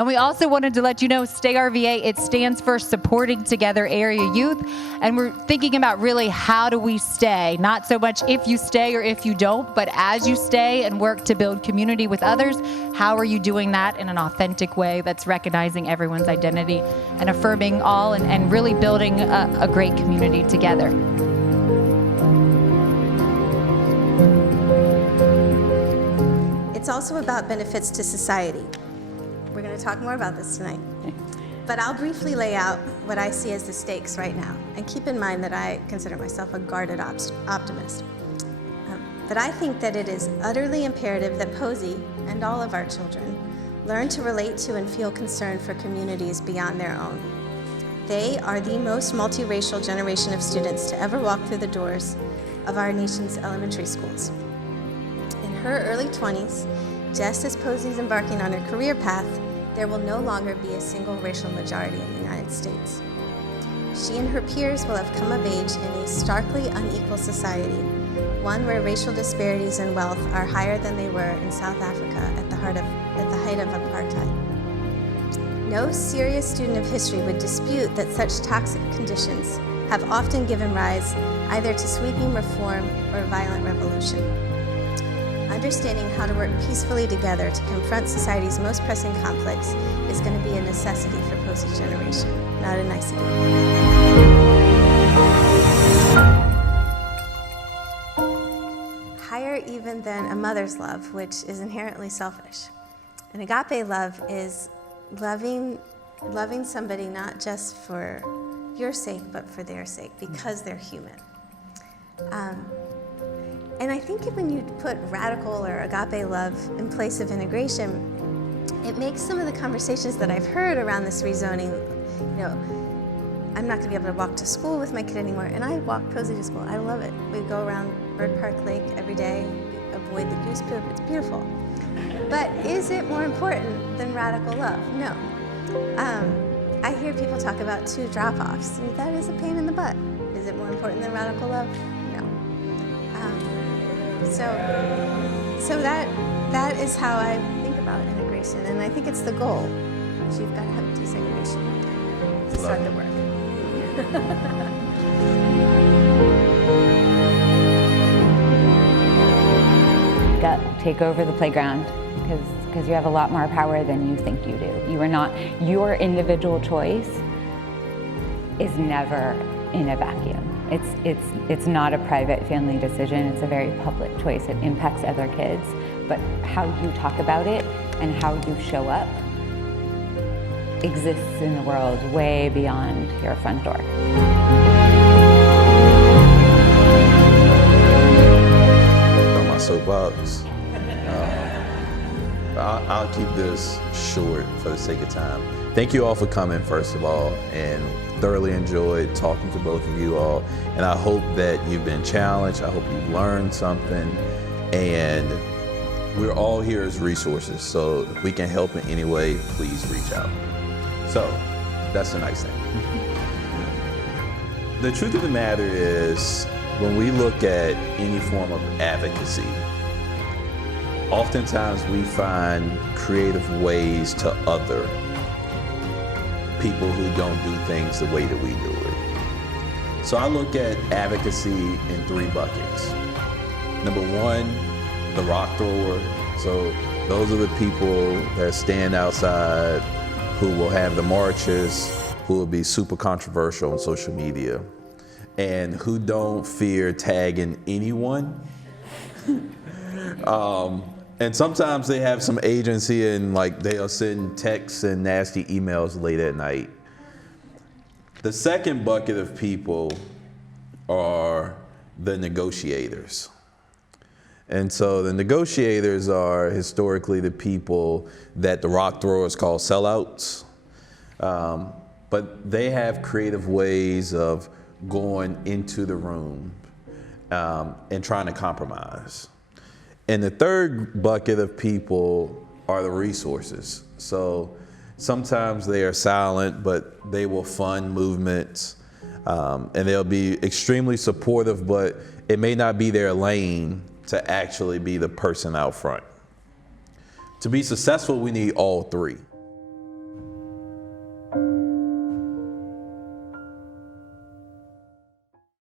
And we also wanted to let you know, STAY RVA, it stands for Supporting Together Area Youth. And we're thinking about really how do we stay, not so much if you stay or if you don't, but as you stay and work to build community with others, how are you doing that in an authentic way that's recognizing everyone's identity and affirming all and really building a great community together. It's also about benefits to society. We're going to talk more about this tonight. But I'll briefly lay out what I see as the stakes right now. And keep in mind that I consider myself a guarded optimist. But I think that it is utterly imperative that Posey and all of our children learn to relate to and feel concern for communities beyond their own. They are the most multiracial generation of students to ever walk through the doors of our nation's elementary schools. In her early 20s, just as Posey's embarking on her career path, there will no longer be a single racial majority in the United States. She and her peers will have come of age in a starkly unequal society, one where racial disparities in wealth are higher than they were in South Africa at the height of apartheid. No serious student of history would dispute that such toxic conditions have often given rise either to sweeping reform or violent revolution. Understanding how to work peacefully together to confront society's most pressing conflicts is going to be a necessity for Posey's generation, not a nicety. Higher even than a mother's love, which is inherently selfish. An agape love is loving somebody not just for your sake, but for their sake, because they're human. And I think when you put radical or agape love in place of integration, it makes some of the conversations that I've heard around this rezoning, I'm not gonna be able to walk to school with my kid anymore, and I walk Posey to school. I love it. We go around Bird Park Lake every day, avoid the goose poop, it's beautiful. But is it more important than radical love? No. I hear people talk about 2 drop-offs. That is a pain in the butt. Is it more important than radical love? No. So that is how I think about integration, and I think it's the goal. So you've got to have desegregation to start the work. Take over the playground because you have a lot more power than you think you do. You are not, your individual choice is never in a vacuum. It's not a private family decision, it's a very public choice. It impacts other kids, but how you talk about it and how you show up exists in the world way beyond your front door. On my soapbox. I'll keep this short for the sake of time. Thank you all for coming, first of all, and thoroughly enjoyed talking to both of you all. And I hope that you've been challenged. I hope you've learned something. And we're all here as resources. So if we can help in any way, please reach out. So that's the nice thing. The truth of the matter is, when we look at any form of advocacy, oftentimes we find creative ways to other people who don't do things the way that we do it. So I look at advocacy in 3 buckets. Number 1, the rock thrower. So those are the people that stand outside, who will have the marches, who will be super controversial on social media, and who don't fear tagging anyone. And sometimes they have some agency, and they'll send texts and nasty emails late at night. The second bucket of people are the negotiators. And so the negotiators are historically the people that the rock throwers call sellouts. But they have creative ways of going into the room and trying to compromise. And the third bucket of people are the resources. So sometimes they are silent, but they will fund movements, and they'll be extremely supportive, but it may not be their lane to actually be the person out front. To be successful, we need all 3.